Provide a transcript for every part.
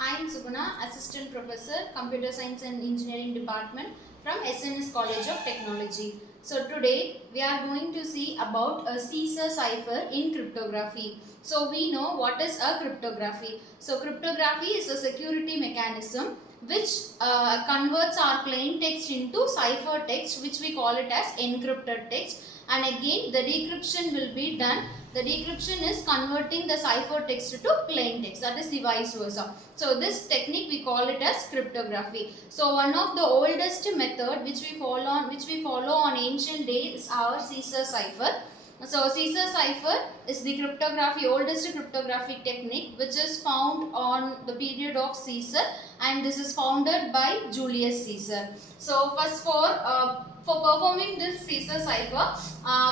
I am Suguna, Assistant Professor, Computer Science and Engineering Department from SNS College of Technology. So today we are going to see about a Caesar cipher in cryptography. So we know what is a cryptography. So cryptography is a security mechanism which converts our plain text into cipher text, which we call it as encrypted text, and again the decryption will be done. The decryption is converting the cipher text to plain text, that is the vice versa. So this technique we call it as cryptography. So one of the oldest method which we follow on ancient days is our Caesar cipher. So Caesar cipher is the oldest cryptographic technique which is found on the period of Caesar, and this is founded by Julius Caesar. So first for performing this Caesar cipher,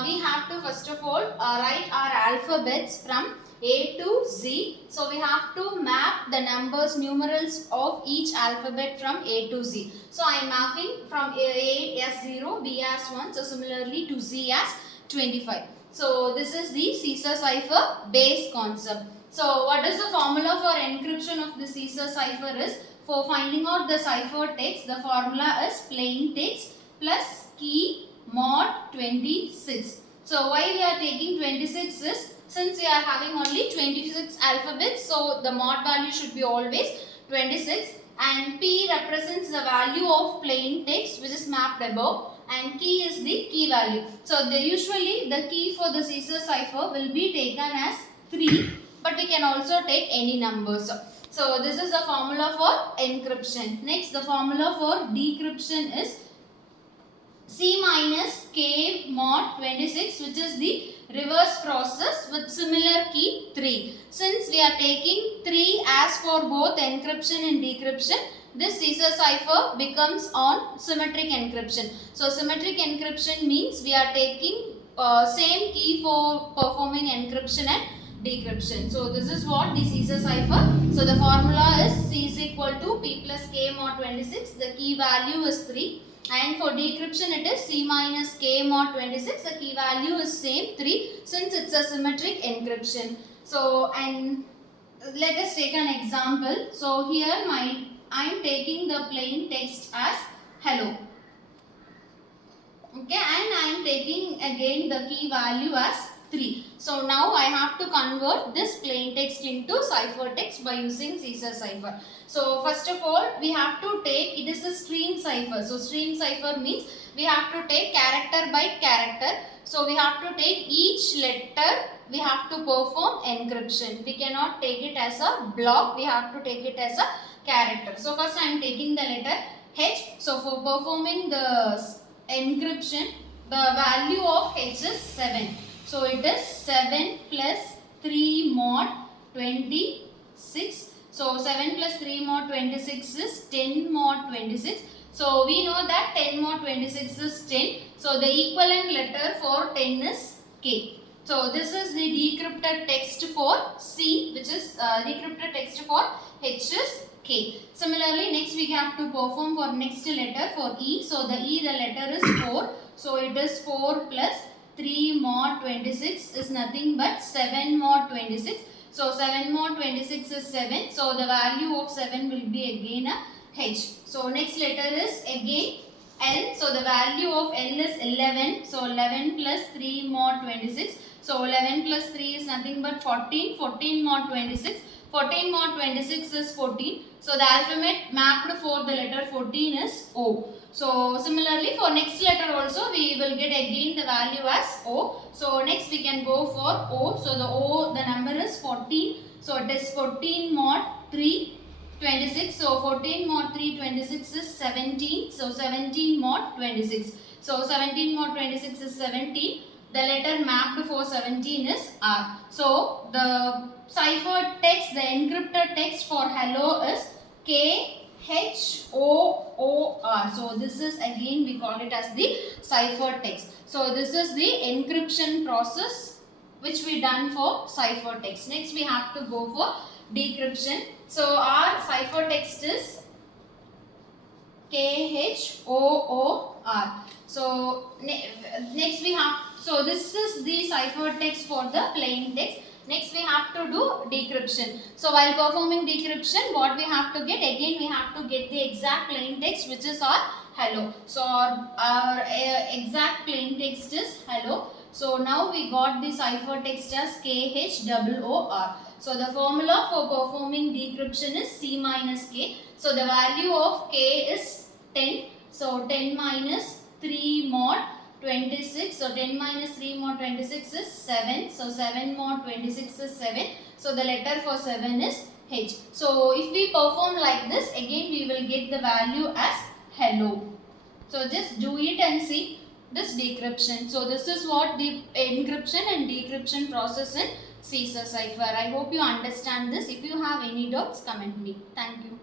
we have to first of all write our alphabets from A to Z. So we have to map the numerals of each alphabet from A to Z. So I am mapping from A as 0, B as 1, so similarly to Z as 25. So this is the Caesar cipher base concept. So what is the formula for encryption of the Caesar cipher is, for finding out the cipher text, the formula is plain text plus key mod 26. So why we are taking 26 is, since we are having only 26 alphabets, so the mod value should be always 26, and P represents the value of plain text which is mapped above, and key is the key value. So usually the key for the Caesar cipher will be taken as 3, but we can also take any numbers. So this is the formula for encryption. Next, the formula for decryption is C minus K mod 26, which is the reverse process with similar key 3. Since we are taking 3 as for both encryption and decryption, this Caesar cipher becomes on symmetric encryption. So symmetric encryption means we are taking same key for performing encryption and decryption. So this is what the Caesar cipher. So the formula is C is equal to P plus K mod 26. The key value is 3. And for decryption it is C minus K mod 26. The key value is same 3, since it's a symmetric encryption. So, and let us take an example. So here I am taking the plain text as hello. Okay, and I am taking again the key value as 3. So now I have to convert this plain text into cipher text by using Caesar cipher. So first of all we have to take, it is a stream cipher. So stream cipher means we have to take character by character. So we have to take each letter, we have to perform encryption. We cannot take it as a block, we have to take it as a character. So first I am taking the letter H. So for performing the encryption, the value of H is 7. So it is 7 plus 3 mod 26. So 7 plus 3 mod 26 is 10 mod 26. So we know that 10 mod 26 is 10. So the equivalent letter for 10 is K. So this is the decrypted text for C, which is decrypted text for H is K. Similarly, next we have to perform for next letter for E. So the E, the letter is 4. So it is 4 plus 3 mod 26 is nothing but 7 mod 26. So 7 mod 26 is 7. So the value of 7 will be again a H. So next letter is again L. So the value of L is 11. So 11 plus 3 mod 26. So 11 plus 3 is nothing but 14. 14 mod 26. 14 mod 26 is 14. So the alphabet mapped for the letter 14 is O. So similarly for next letter also we will get again the value as O. So next we can go for O. So the O, the number is 14. So it is 14 mod 3 26. So 14 mod 3 26 is 17. So 17 mod 26. So 17 mod 26 is 17. The letter mapped for 17 is R. So the cipher text, the encrypted text for hello is K H O O R. So this is again we call it as the cipher text. So this is the encryption process which we done for cipher text. Next we have to go for decryption. So our cipher text is K H O O R. So next we have, so this is the cipher text for the plain text. Next we have to do decryption. So while performing decryption, what we have to get? Again we have to get the exact plain text, which is our hello. So our exact plain text is hello. So now we got the cipher text as KHOOR. So the formula for performing decryption is C minus K. So the value of K is 10. So 10 minus 3 mod 26. So 10 minus 3 mod 26 is 7. So 7 mod 26 is 7. So the letter for 7 is H. So if we perform like this, again we will get the value as hello. So just do it and see this decryption. So this is what the encryption and decryption process in Caesar Cipher. I hope you understand this. If you have any doubts, comment me. Thank you.